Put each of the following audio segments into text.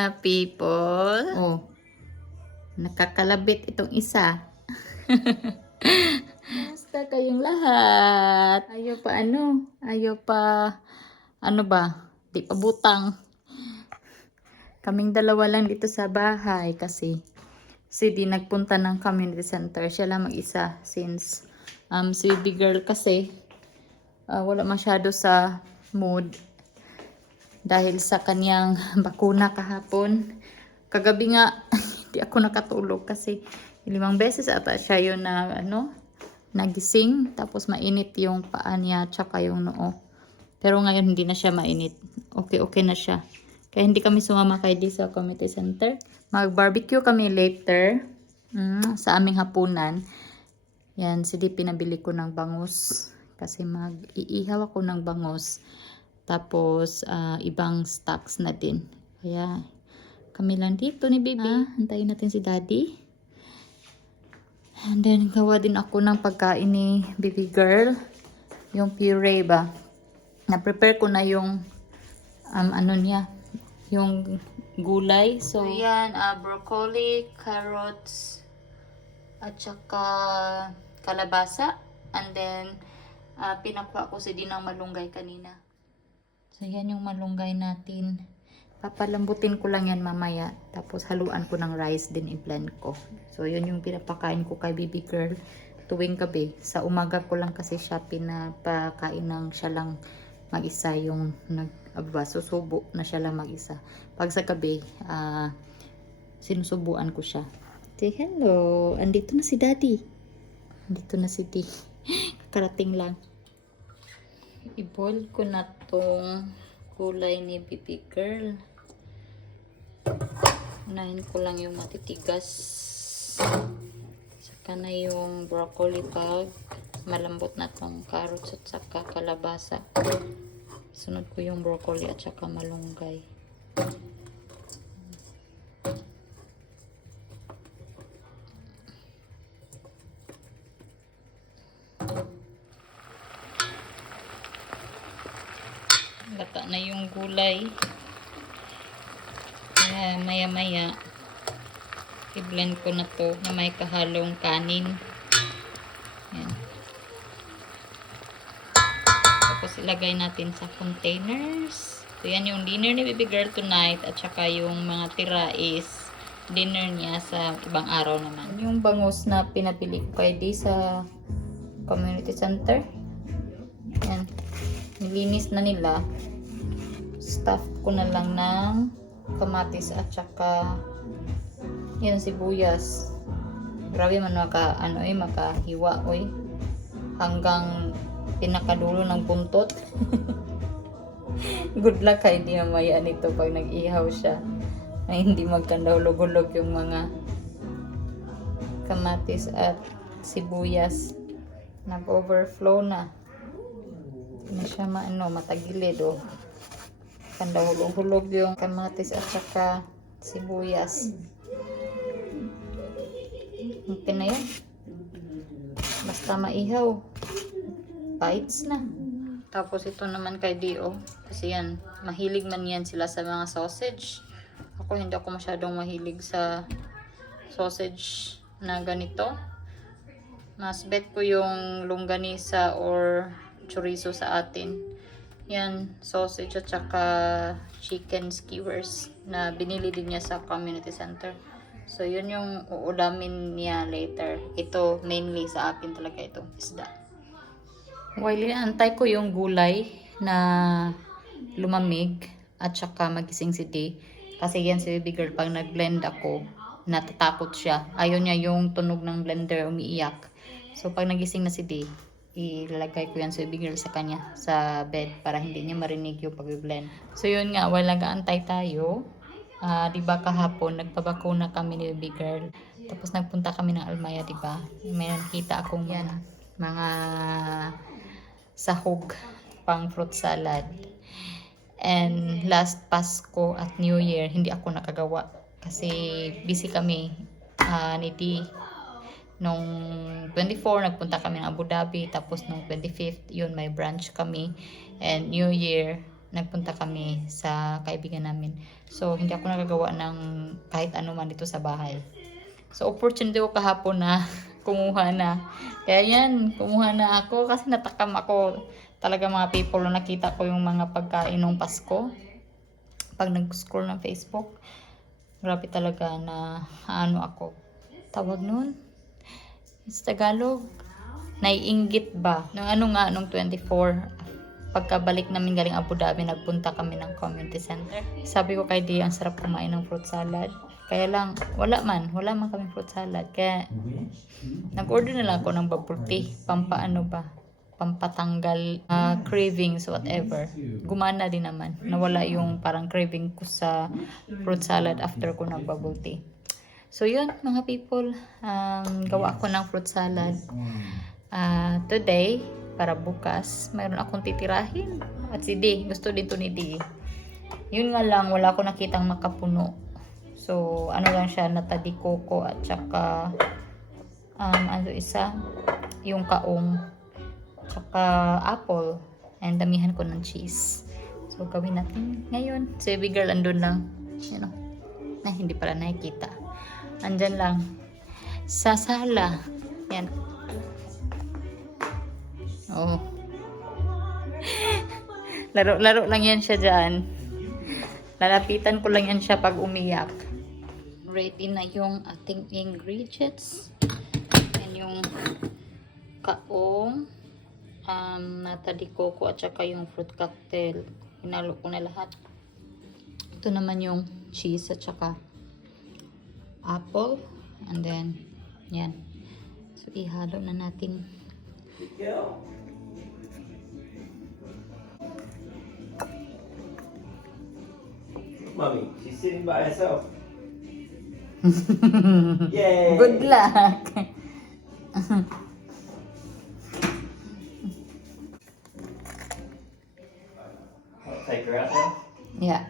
mga people. Oh, nakakalabit itong isa. Basta kayong lahat. Ayaw pa, ano ba, di pa butang. Kaming dalawa lang dito sa bahay kasi di nagpunta ng community center. Siya lang mag-isa since si baby girl kasi wala masyado sa mood dahil sa kanyang bakuna kahapon. Kagabi nga, hindi ako nakatulog kasi 5 beses ata siya yun na nagising. Tapos mainit yung paa niya tsaka yung noo. Pero ngayon hindi na siya mainit. Okay na siya. Kaya hindi kami sumama kay di sa community center. Mag-barbecue kami later sa aming hapunan. Yan, pinabili ko ng bangus. Kasi mag-iihaw ako ng bangus. Tapos, ibang stocks na din. Kaya, kami lang dito ni baby. Antayin natin si daddy. And then, gawa din ako ng pagkain ni baby girl. Yung puree ba. Na-prepare ko na yung, yung gulay. So, yan, broccoli, carrots, at saka kalabasa. And then, pinakuha ko si Dinang malunggay kanina. So, yan yung malunggay natin. Papalambutin ko lang yan mamaya. Tapos, haluan ko ng rice din i-blend ko. So, yun yung pinapakain ko kay baby girl tuwing gabi. Sa umaga ko lang kasi siya pinapakain ng siya lang mag-isa yung susubo na siya lang mag-isa. Pag sa gabi, sinusubuan ko siya. Say hello. Andito na si daddy. Andito na si D. Karating lang. I-boil ko na tong gulay ni baby girl. Unahin ko lang yung matitigas. Saka na yung broccoli pag malambot na tong carrots at saka kalabasa. Sunod ko yung broccoli at saka malunggay. Lata na yung gulay. Kaya maya-maya i-blend ko na to na may kahalong kanin. Yan. Tapos ilagay natin sa containers. So yan yung dinner ni baby girl tonight at saka yung mga tira is dinner niya sa ibang araw naman. Yung bangus na pinabili ko kay di sa community center. Yan. Nilinis na nila. Stuff ko na lang ng kamatis at saka yun sibuyas. Grabe man makahiwa hanggang pinakadulo ng buntot. Good luck kay di mamaya nito pag nag-ihaw siya ay hindi magkandahulog-hulog yung mga kamatis at sibuyas. Nag-overflow na. Hindi siya matagilid kandahulog-hulog yung kamatis at saka sibuyas. Okay na yan. Basta maihaw. Bites na. Tapos ito naman kay Dio. Kasi yan, mahilig man yan sila sa mga sausage. Ako hindi ako masyadong mahilig sa sausage na ganito. Mas bet ko yung longganisa or chorizo sa atin. Yan, sausage at saka chicken skewers na binili din niya sa community center. So, yun yung uulamin niya later. Ito, mainly sa akin talaga ito, isda. While inaantay ko yung gulay na lumamig at saka magising si D. Kasi yan si baby girl, pag nag-blend ako, natatakot siya. Ayaw niya yung tunog ng blender, umiiyak. So, pag nagising na si D, ilalagay ko yan sa baby girl sa kanya sa bed para hindi niya marinig yung pag-blend. So, yun nga, while nag-aantay tayo, diba kahapon nagpabakuna kami ni baby girl, tapos nagpunta kami ng Almaya, diba may nakita akong yan mga sahog pang fruit salad. And last Pasko at New Year hindi ako nakagawa kasi busy kami ni D. Nung 24 nagpunta kami ng Abu Dhabi, tapos nung 25th yun may brunch kami, and New Year nagpunta kami sa kaibigan namin. So, hindi ako nagagawa ng kahit ano man dito sa bahay. So, opportunity ko kahapon na kumuha na. Kaya yan, kumuha na ako kasi natakam ako. Talaga mga people na nakita ko yung mga pagkain ng Pasko. Pag nag-scroll ng Facebook, grabe talaga na ano ako. Tawag nun? Sa Tagalog, naiinggit ba? Nung 24, pagkabalik namin galing Abu Dhabi, nagpunta kami ng community center. Sabi ko kay Dia, ang sarap kumain ng fruit salad. Kaya lang, wala man kami fruit salad. Kaya, nag-order na lang ako ng bubble tea. Pampaano ba? Pampatanggal cravings, whatever. Gumana din naman. Nawala yung parang craving ko sa fruit salad after ko ng bubble tea. So, yun, mga people. Gawa ako ng fruit salad. Today, para bukas, mayroon akong titirahin. At si Di, gusto dito ni Di. Yun nga lang, wala ako nakitang makapuno. So, ano lang siya, nata de coco at saka, yung kaong, saka apple, and damihan ko ng cheese. So, gawin natin ngayon. Si baby girl, andun lang. You know, na hindi pala nakikita. Andyan lang. Sa sala. Yan. Oh. Laro-laro lang yan siya dyan. Lalapitan ko lang yan siya pag umiyak. Ready na yung ating ingredients. Yan yung kaong, nata de coco at saka yung fruit cocktail. Hinalo ko na lahat. Ito naman yung cheese at saka apple. And then, yan. So, ihalo na natin. Mommy, she's sitting by herself. Yay! Good luck! I'll take her out now. Yeah.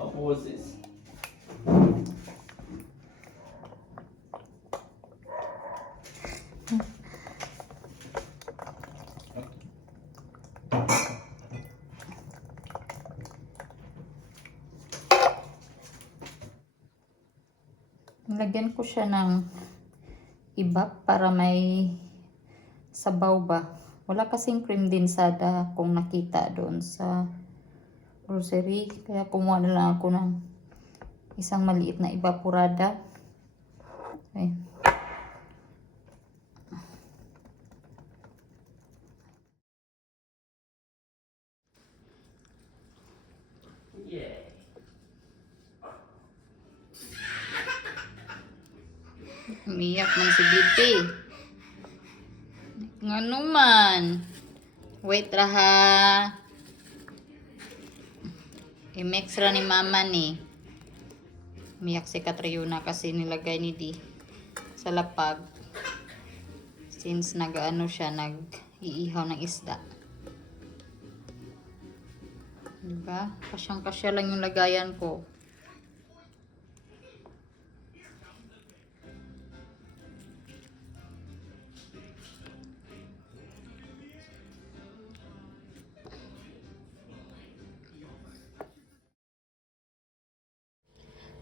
I'll pause this. Lagyan ko siya ng iba para may sabaw ba. Wala kasing cream dinsada kung nakita doon sa grocery. Kaya kumuha na lang ako ng isang maliit na evaporada. Okay. Yeah. Umiyak man si Bibi. Ngano man? Wait raha. I-mix ra ni mama ni. Umiyak si Catriona kasi nilagay ni Di sa lapag. Since nag-ano siya, nag-iihaw ng isda. Diba? Kasyang-kasya lang yung lagayan ko.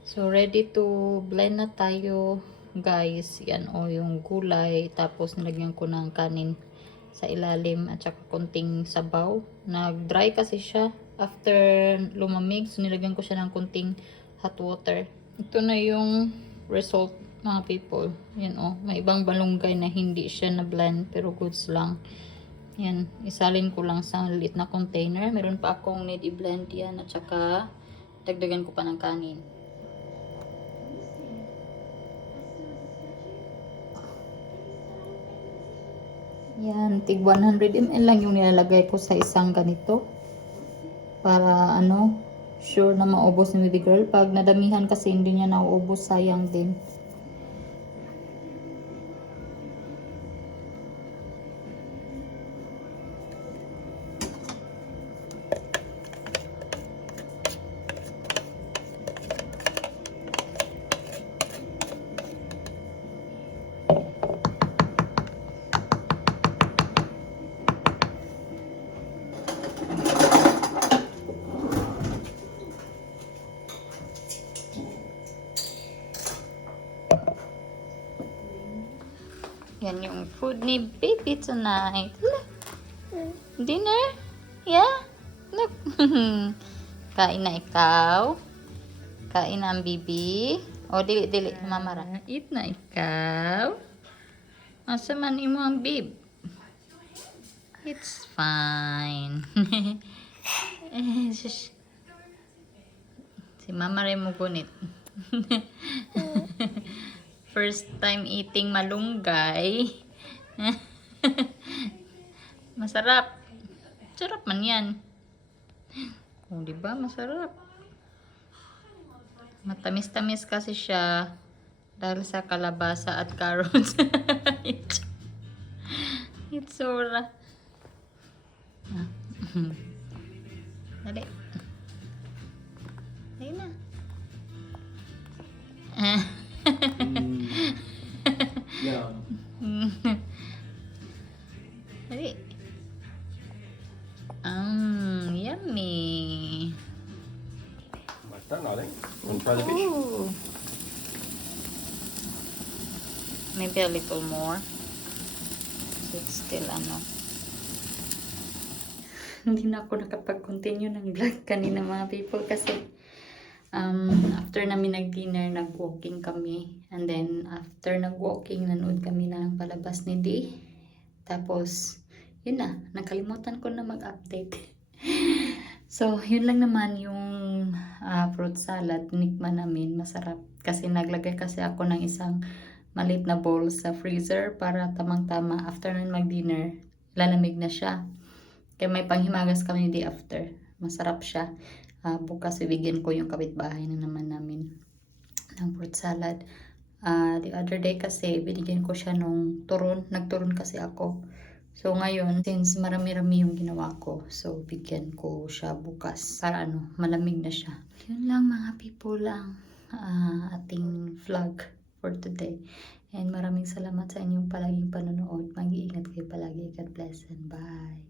So, ready to blend na tayo, guys. Yan o, yung gulay. Tapos, nilagyan ko ng kanin sa ilalim at saka konting sabaw. Nag-dry kasi siya after lumamig. So, nilagyan ko siya ng konting hot water. Ito na yung result, mga people. Yan o, may ibang balunggay na hindi siya na-blend, pero goods lang. Yan, isalin ko lang sa liit na container. Meron pa akong need i-blend yan at saka dagdagan ko pa ng kanin. Yan, tig 100 ml lang yung nilalagay ko sa isang ganito. Para ano, sure na maubos ni baby girl. Pag nadamihan kasi hindi niya nauubos, sayang din. Yan yung food ni baby tonight. Look. Dinner? Yeah? Look. Kain na ikaw. Kain na ang bibi. O, dili. Mamara. Eat na ikaw. Asa man imo ang bib? It's fine. Shush. Si Mama rin mo gunit. First time eating malunggay. Masarap. Sarap man yan. Oh, diba? Masarap. Matamis-tamis kasi siya dahil sa kalabasa at carrots. Itsura. Dali. Dali na. Yeah. Dali. Yummy. My turn, darling. Want to try the fish? Ooh. Maybe a little more. So it's still Hindi na ako nakapag-continue ng vlog kanina mga people kasi after namin nag-dinner, nag-walking kami. And then after nag-walking, nanood kami ng palabas ni Dee. Tapos, yun na. Nakalimutan ko na mag-update. So, yun lang naman yung fruit salad. Tinikman namin. Masarap. Kasi naglagay kasi ako ng isang maliit na bowl sa freezer para tamang-tama. After nun mag-dinner, lalamig na siya. Kaya may panghimagas kami day after. Masarap siya. Bukas ibigyan ko yung kapitbahay na naman namin ng fruit salad. The other day kasi binigyan ko siya nung turon. Nagturon kasi ako. So ngayon, since marami-rami yung ginawa ko, so bigyan ko siya bukas para malamig na siya. Yun lang mga people lang ating vlog for today. And maraming salamat sa inyong palaging panonood. Mag-iingat kayo palagi. God bless and bye.